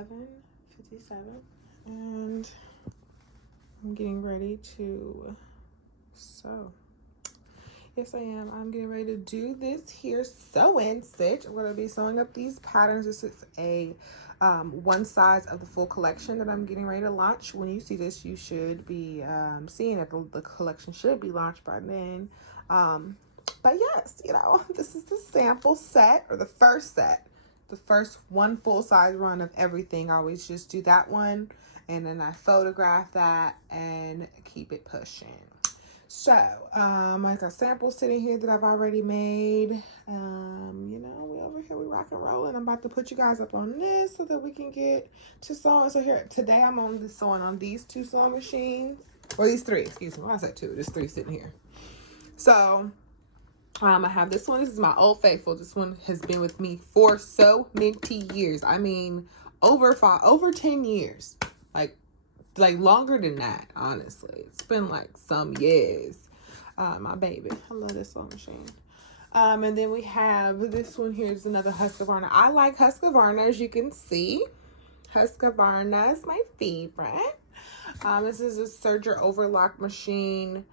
11:57, and I'm getting ready to sew. Yes, I am. I'm getting ready to do this here sewing stitch. I'm going to be sewing up these patterns. This is a one size of the full collection that I'm getting ready to launch. When you see this, you should be seeing that the collection should be launched by then. But yes, you know, this is the sample set, or the first set. The first one full size run of everything. I always just do that one, and then I photograph that and keep it pushing. So, I got samples sitting here that I've already made. You know, we over here, we rock and rolling. I'm about to put you guys up on this so that we can get to sewing. So here, today I'm only sewing on these two sewing machines. Or these three, excuse me. Why is that two? There's three sitting here. So, I have this one. This is my Old Faithful. This one has been with me for so many years. I mean, over 10 years. Like longer than that, honestly. It's been like some years. My baby. I love this sewing machine. And then we have this one here. Is another Husqvarna. I like Husqvarna, as you can see. Husqvarna is my favorite. This is a serger overlock machine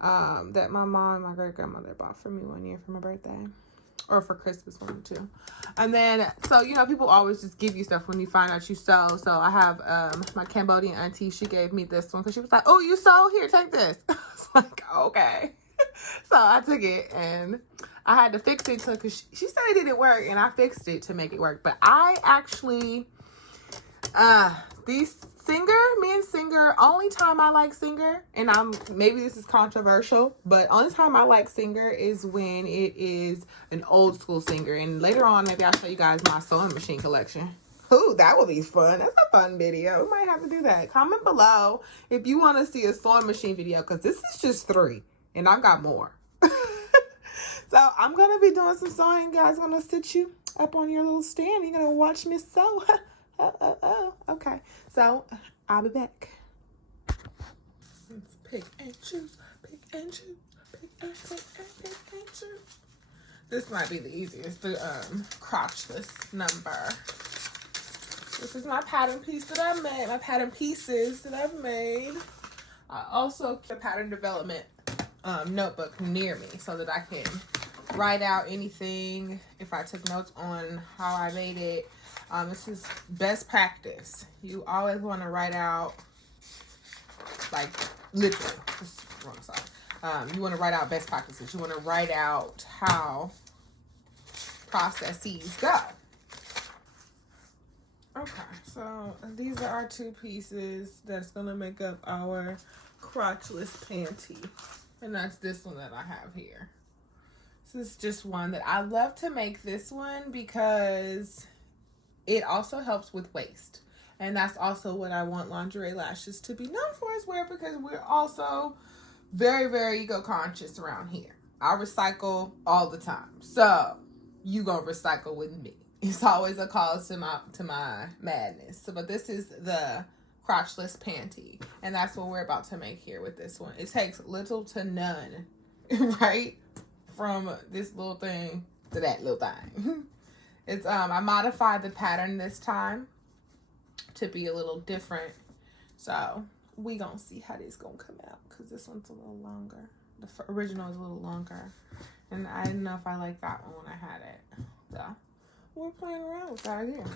that my mom and my great grandmother bought for me one year for my birthday, or for Christmas, one too. And then, so you know, people always just give you stuff when you find out you sew. So I have my Cambodian auntie. She gave me this one because she was like, "Oh, you sew? Here, take this." I was like, "Okay." So I took it and I had to fix it because she said it didn't work, and I fixed it to make it work. But I actually, these me and Singer, only time I like Singer, and maybe this is controversial, but only time I like Singer is when it is an old school Singer. And later on, maybe I'll show you guys my sewing machine collection. Ooh, that would be fun. That's a fun video. We might have to do that. Comment below if you want to see a sewing machine video, because this is just 3 and I've got more. So I'm gonna be doing some sewing, guys. I'm gonna sit you up on your little stand. You're gonna watch me sew. Okay, so I'll be back. Let's pick and choose, pick and choose, pick and choose. This might be the easiest, the crotchless number. This is my pattern piece that I made, my pattern pieces that I've made. I also keep a pattern development notebook near me so that I can write out anything if I took notes on how I made it. This is best practice. You always want to write out, like, literally, this is wrong side. You want to write out best practices. You want to write out how processes go. Okay, so these are our 2 pieces that's going to make up our crotchless panty. And that's this one that I have here. This is just one that I love to make this one because it also helps with waist. And that's also what I want lingerie lashes to be known for as well, because we're also very, very eco-conscious around here. I recycle all the time. So you gonna recycle with me. It's always a cause to my madness. So, but this is the crotchless panty. And that's what we're about to make here with this one. It takes little to none, right? From this little thing to that little thing. It's I modified the pattern this time to be a little different. So we gonna see how this gonna come out, because this one's a little longer. The original is a little longer, and I didn't know if I liked that one when I had it. So we're playing around with that again.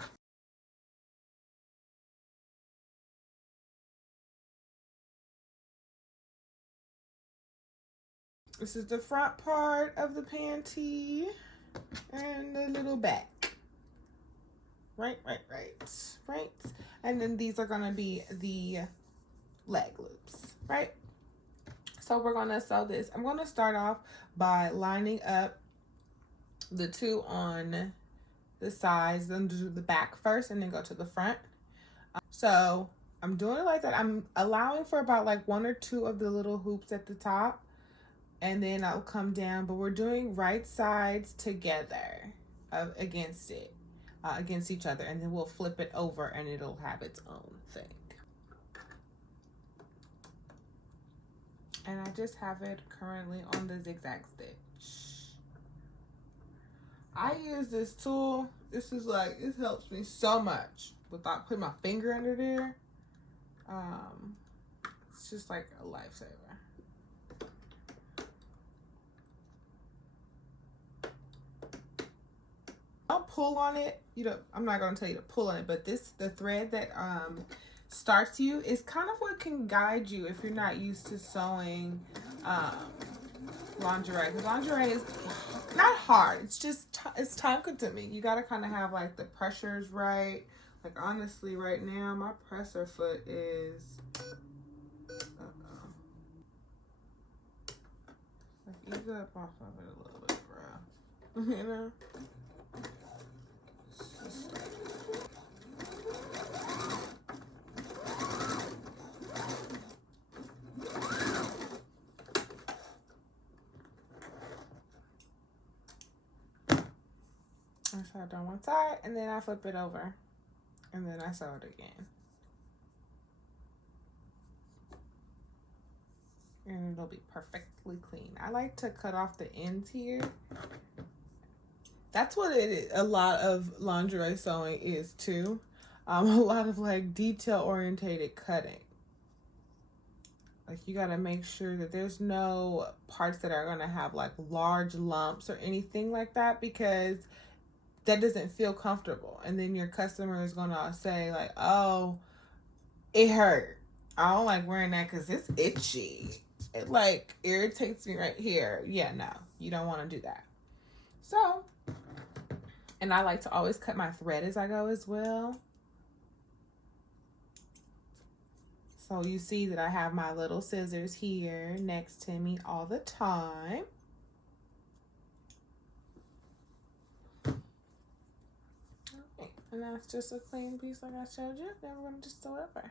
This is the front part of the panty and the little back. Right. And then these are gonna be the leg loops, right? So we're gonna sew this. I'm gonna start off by lining up the 2 on the sides, then do the back first and then go to the front. So I'm doing it like that. I'm allowing for about like 1 or 2 of the little hoops at the top, and then I'll come down, but we're doing right sides together against each other, and then we'll flip it over and it'll have its own thing. And I just have it currently on the zigzag stitch. I use this tool. This is like, it helps me so much. without putting my finger under there. It's just like a lifesaver. Don't pull on it. You know, I'm not gonna tell you to pull on it, but the thread that starts you is kind of what can guide you if you're not used to sewing lingerie. Because lingerie is not hard. It's just it's time consuming. You gotta kind of have like the pressures right. Like honestly, right now my presser foot is. Like ease up off of it a little bit, bro. You know. I sew it on one side and then I flip it over and then I sew it again. And it'll be perfectly clean. I like to cut off the ends here. That's what it is. A lot of lingerie sewing is too. A lot of like detail orientated cutting. Like you gotta make sure that there's no parts that are gonna have like large lumps or anything like that, because that doesn't feel comfortable. And then your customer is gonna say like, oh, it hurt. I don't like wearing that because it's itchy. It like irritates me right here. Yeah, no, you don't want to do that. So, and I like to always cut my thread as I go as well. So you see that I have my little scissors here next to me all the time. Okay, and that's just a clean piece like I showed you. Then we're going to just sew it over.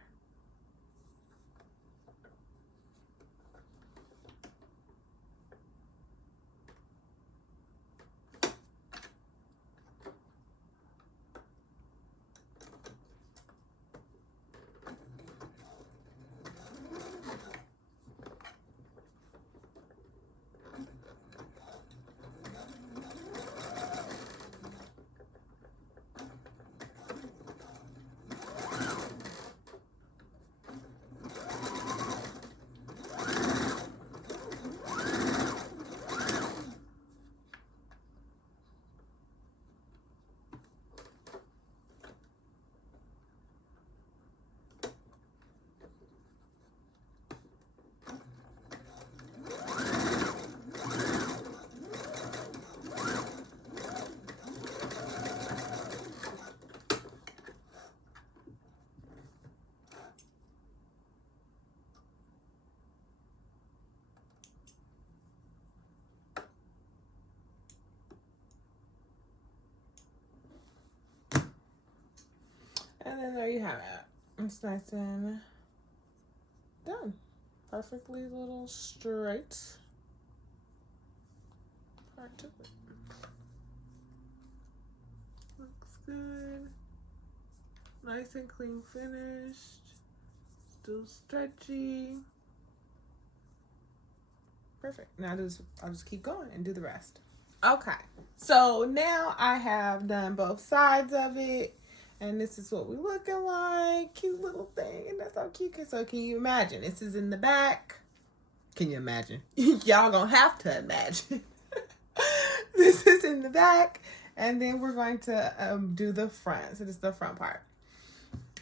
And then there you have it. It's nice and done. Perfectly little straight part to it. Looks good. Nice and clean finished. Still stretchy. Perfect. Now I'll just keep going and do the rest. Okay. So now I have done both sides of it. And this is what we're looking like. Cute little thing. And that's so cute. So can you imagine? This is in the back. Can you imagine? Y'all gonna have to imagine. This is in the back. And then we're going to do the front. So this is the front part.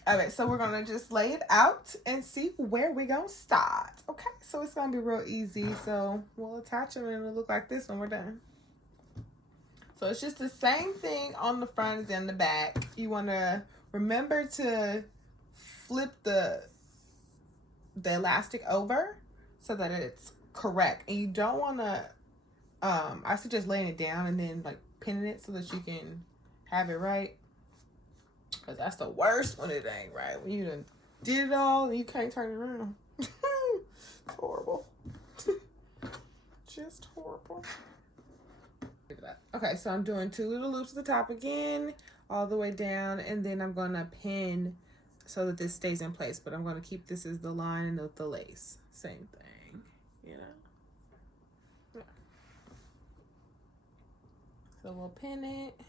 Okay, so we're going to just lay it out and see where we're going to start. Okay, so it's going to be real easy. So we'll attach them and it'll look like this when we're done. So it's just the same thing on the front as in the back. You want to remember to flip the elastic over so that it's correct. And you don't want to, I suggest laying it down and then like pinning it so that you can have it right. Because that's the worst when it ain't right. When you done did it all and you can't turn it around. It's horrible. Just horrible. Okay, so I'm doing 2 little loops at the top again, all the way down, and then I'm going to pin so that this stays in place. But I'm going to keep this as the line of the lace. Same thing, you know. Yeah. So we'll pin it.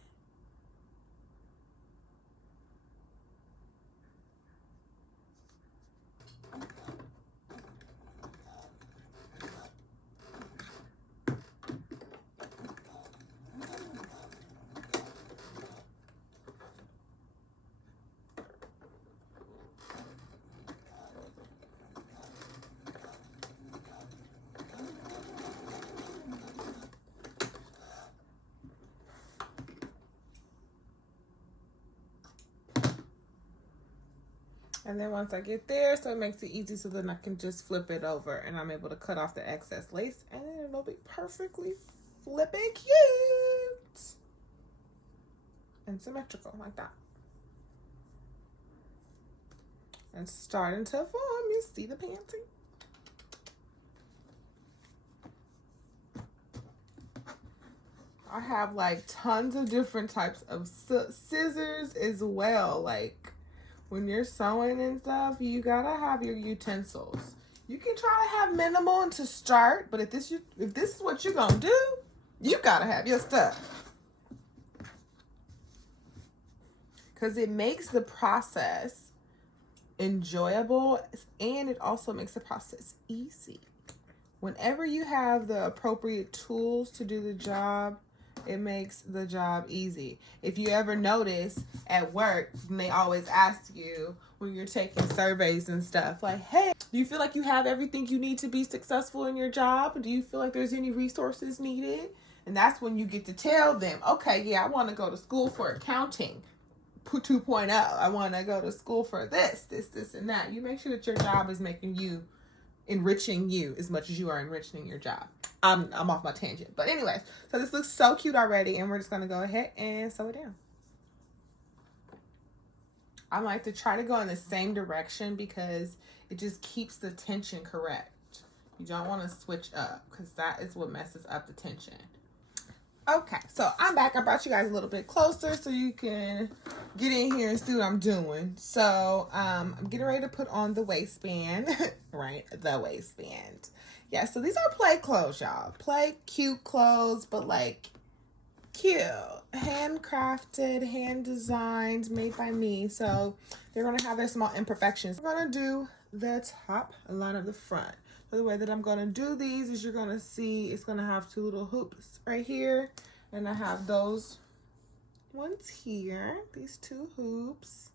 And then once I get there, so it makes it easy, so then I can just flip it over and I'm able to cut off the excess lace and then it'll be perfectly flipping cute and symmetrical like that. And starting to form, you see the panty? I have like tons of different types of scissors as well. Like when you're sewing and stuff, you gotta have your utensils. You can try to have minimal and to start, but if this is what you're gonna do, you gotta have your stuff. Because it makes the process enjoyable and it also makes the process easy. Whenever you have the appropriate tools to do the job, it makes the job easy. If you ever notice at work, they always ask you when you're taking surveys and stuff, like, hey, do you feel like you have everything you need to be successful in your job? Do you feel like there's any resources needed? And that's when you get to tell them, okay, yeah, I want to go to school for accounting 2.0. I want to go to school for this, and that. You make sure that your job is making you, enriching you as much as you are enriching your job. I'm off my tangent. But anyways, so this looks so cute already, and we're just going to go ahead and sew it down. I like to try to go in the same direction because it just keeps the tension correct. You don't want to switch up because that is what messes up the tension. Okay, so I'm back. I brought you guys a little bit closer so you can get in here and see what I'm doing. So I'm getting ready to put on the waistband, right? The waistband. Yeah, so these are play clothes, y'all. Play cute clothes, but like cute. Handcrafted, hand designed, made by me. So they're going to have their small imperfections. We're going to do the top, line up the front. So the way that I'm going to do these is you're going to see it's going to have two little hoops right here. And I have those ones here, these two hoops.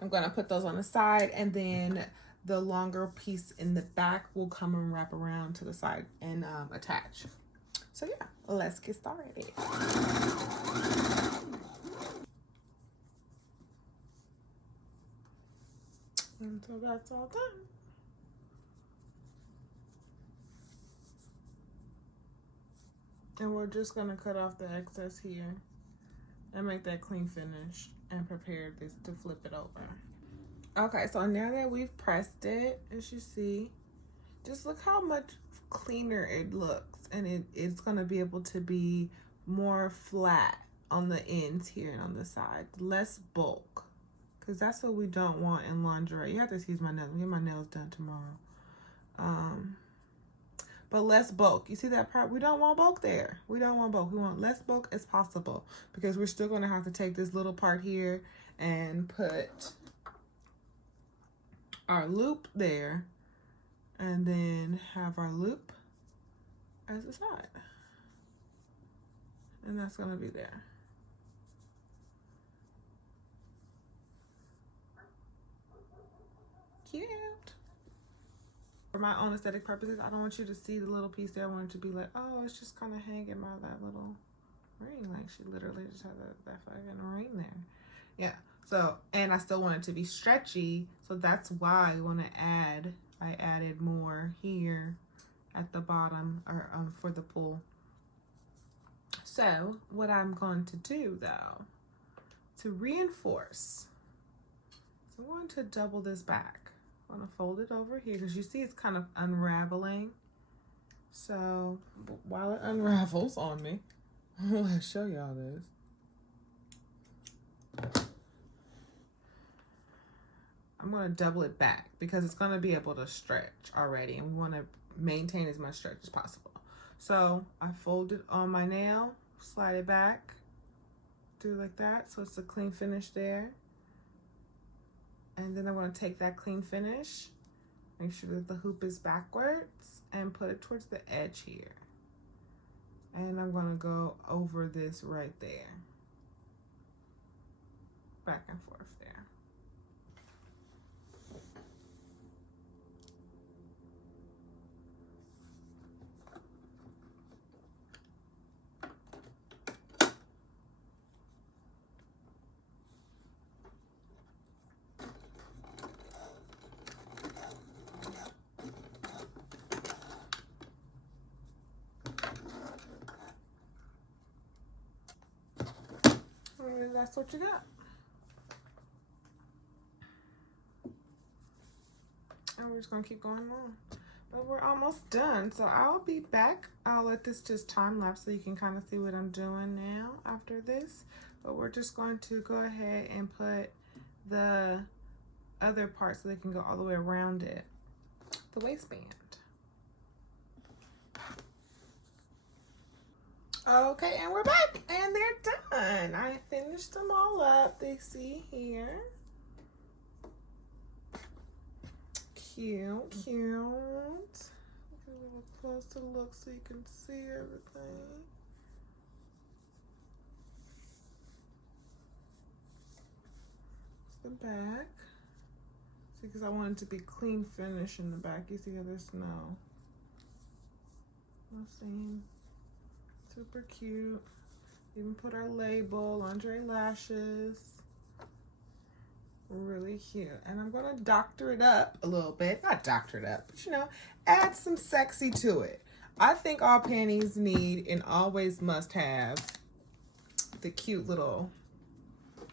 I'm going to put those on the side, and then the longer piece in the back will come and wrap around to the side and attach. So yeah, let's get started. And so that's all done. And we're just gonna cut off the excess here and make that clean finish and prepare this to flip it over. Okay, so now that we've pressed it, as you see, just look how much cleaner it looks, and it's gonna be able to be more flat on the ends here and on the side, less bulk, because that's what we don't want in lingerie. You have to excuse my nails. I'm getting my nails done tomorrow. But less bulk. You see that part? We don't want bulk there. We don't want bulk. We want less bulk as possible, because we're still gonna have to take this little part here and put our loop there, and then have our loop as a side, and that's gonna be there. Cute. For my own aesthetic purposes, I don't want you to see the little piece there. I want it to be like, oh, it's just kind of hanging by that little ring. Like she literally just had that fucking ring there. Yeah. So, and I still want it to be stretchy. So that's why I added more here at the bottom, or for the pull. So what I'm going to do though, to reinforce, so I'm going to double this back. I'm gonna fold it over here because you see it's kind of unraveling. So while it unravels on me, I'll show y'all this. I'm gonna double it back because it's gonna be able to stretch already, and we want to maintain as much stretch as possible. So I fold it on my nail, slide it back, do it like that, so it's a clean finish there. And then I'm going to take that clean finish, make sure that the hoop is backwards, and put it towards the edge here. And I'm going to go over this right there. Back and forth there. That's what you got. And we're just gonna keep going on. But we're almost done, so I'll be back. I'll let this just time lapse so you can kind of see what I'm doing now after this. But we're just going to go ahead and put the other part so they can go all the way around it, the waistband. Okay, and we're back, and they're done. I finished them all up. They see here. Cute, cute. Get a little closer look so you can see everything. It's the back. See, because I want it to be clean finish in the back. You see how there's no. Let's see. Super cute. Even put our label, lingerie lashes. Really cute. And I'm gonna doctor it up a little bit. Not doctor it up, but you know, add some sexy to it. I think all panties need and always must have the cute little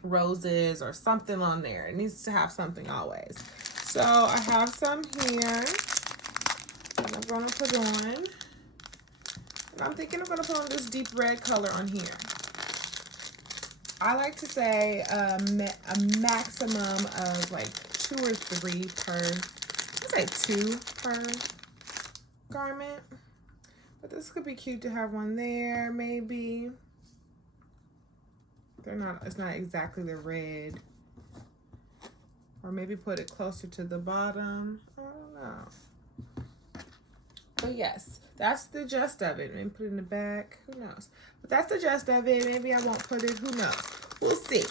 roses or something on there. It needs to have something always. So I have some here that I'm gonna put on. And I'm thinking I'm gonna put on this deep red color on here. I like to say a maximum of like 2 or 3 per, let's say 2 per garment. But this could be cute to have one there, maybe. It's not exactly the red. Or maybe put it closer to the bottom. I don't know. But yes, that's the gist of it. Maybe put it in the back. Who knows? But that's the gist of it. Maybe I won't put it. Who knows? We'll see.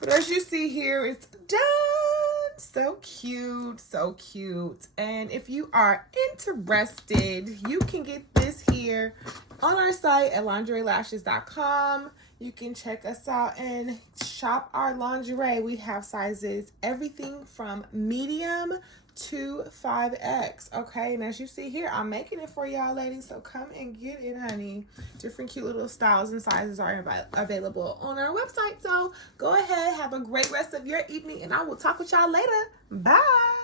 But as you see here, it's done. So cute. So cute. And if you are interested, you can get this here on our site at lingerielashes.com. You can check us out and shop our lingerie. We have sizes, everything from medium to 5X, okay? And as you see here, I'm making it for y'all, ladies, so come and get it, honey. Different cute little styles and sizes are available on our website, so go ahead, have a great rest of your evening, and I will talk with y'all later. Bye.